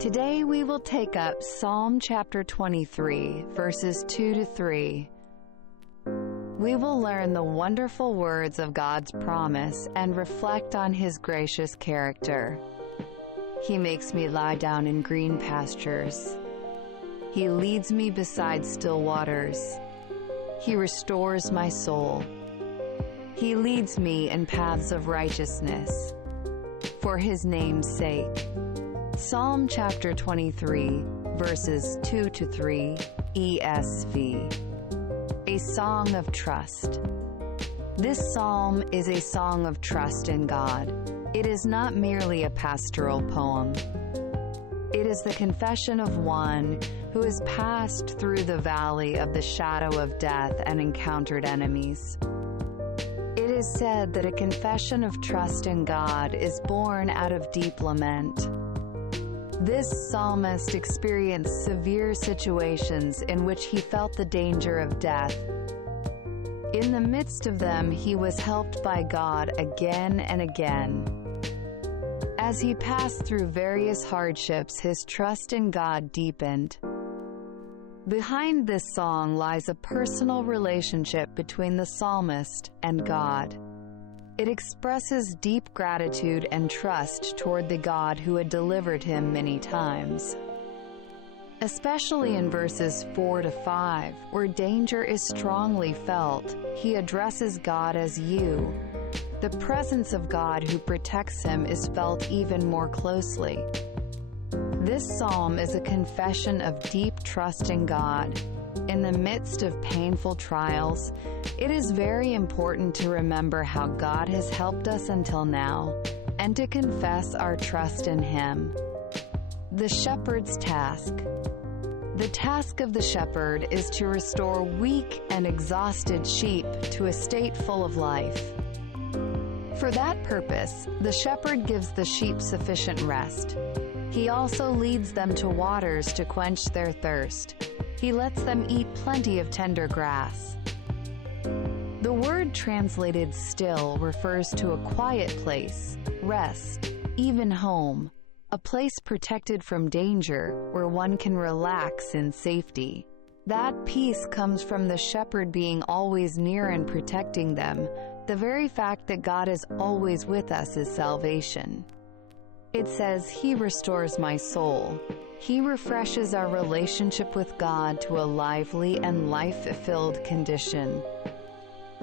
Today we will take up Psalm chapter 23, verses 2 to 3. We will learn the wonderful words of God's promise and reflect on His gracious character. He makes me lie down in green pastures. He leads me beside still waters. He restores my soul. He leads me in paths of righteousness for His name's sake. Psalm chapter 23, verses 2 to 3, ESV. A song of trust. This psalm is a song of trust in God. It is not merely a pastoral poem. It is the confession of one who has passed through the valley of the shadow of death and encountered enemies. It is said that a confession of trust in God is born out of deep lament. This psalmist experienced severe situations in which he felt the danger of death. In the midst of them, he was helped by God again and again. As he passed through various hardships, his trust in God deepened. Behind this song lies a personal relationship between the psalmist and God. It expresses deep gratitude and trust toward the God who had delivered him many times. Especially in verses 4 to 5, where danger is strongly felt, he addresses God as you. The presence of God who protects him is felt even more closely. This psalm is a confession of deep trust in God. In the midst of painful trials, it is very important to remember how God has helped us until now, and to confess our trust in Him. The shepherd's task. The task of the shepherd is to restore weak and exhausted sheep to a state full of life. For that purpose, the shepherd gives the sheep sufficient rest. He also leads them to waters to quench their thirst. He lets them eat plenty of tender grass. The word translated still refers to a quiet place, rest, even home, a place protected from danger where one can relax in safety. That peace comes from the shepherd being always near and protecting them. The very fact that God is always with us is salvation. It says, He restores my soul. He refreshes our relationship with God to a lively and life-filled condition.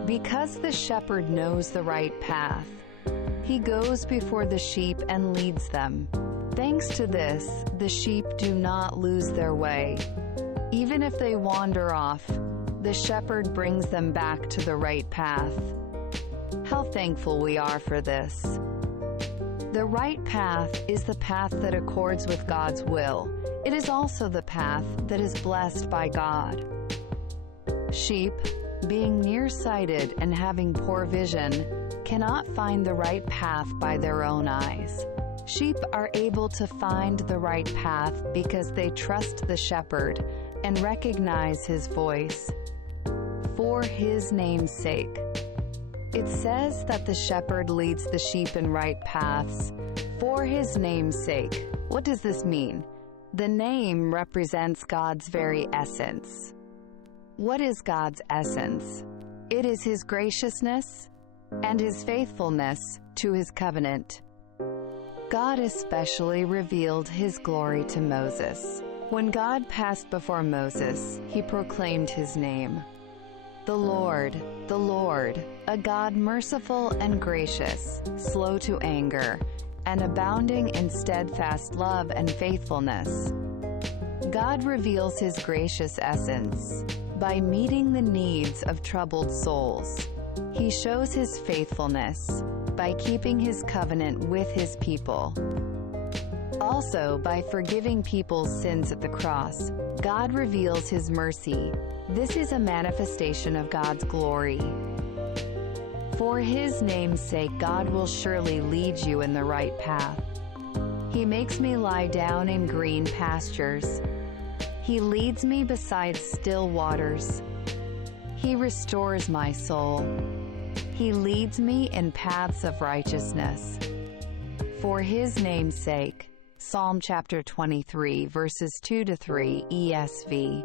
Because the shepherd knows the right path, he goes before the sheep and leads them. Thanks to this, the sheep do not lose their way. Even if they wander off, the shepherd brings them back to the right path. How thankful we are for this. The right path is the path that accords with God's will. It is also the path that is blessed by God. Sheep, being nearsighted and having poor vision, cannot find the right path by their own eyes. Sheep are able to find the right path because they trust the shepherd and recognize his voice. For his name's sake. It says that the shepherd leads the sheep in right paths for his name's sake. What does this mean? The name represents God's very essence. What is God's essence? It is His graciousness and His faithfulness to His covenant. God especially revealed His glory to Moses. When God passed before Moses, He proclaimed His name. The Lord, a God merciful and gracious, slow to anger, and abounding in steadfast love and faithfulness. God reveals His gracious essence by meeting the needs of troubled souls. He shows His faithfulness by keeping His covenant with His people. Also, by forgiving people's sins at the cross, God reveals His mercy. This is a manifestation of God's glory. For His name's sake, God will surely lead you in the right path. He makes me lie down in green pastures. He leads me beside still waters. He restores my soul. He leads me in paths of righteousness. For His name's sake. Psalm chapter 23, verses 2 to 3, ESV.